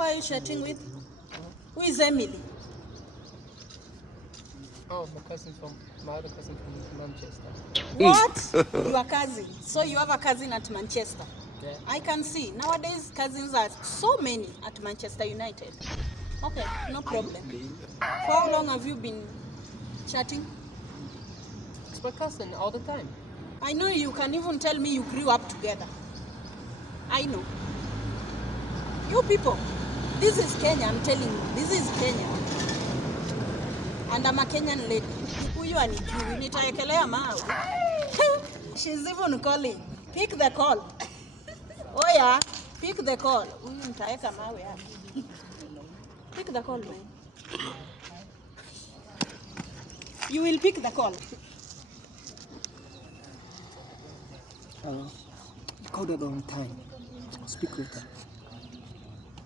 Who are you chatting with? Who is Emily? Oh, my other cousin from Manchester. What? Your cousin. So you have a cousin at Manchester? Yeah. I can see. Nowadays, cousins are so many at Manchester United. Okay, no problem. For how long have you been chatting? It's my cousin all the time. I know you can even tell me you grew up together. I know. You people, this is Kenya, I'm telling you. This is Kenya. And I'm a Kenyan lady. Huyu anijui, nitaekelea mawe. She's even calling. Pick the call. Oh yeah, pick the call. Huyu nitaeka mawe hapa. Pick the call, man. You will pick the call. You called at the wrong time. Speak later.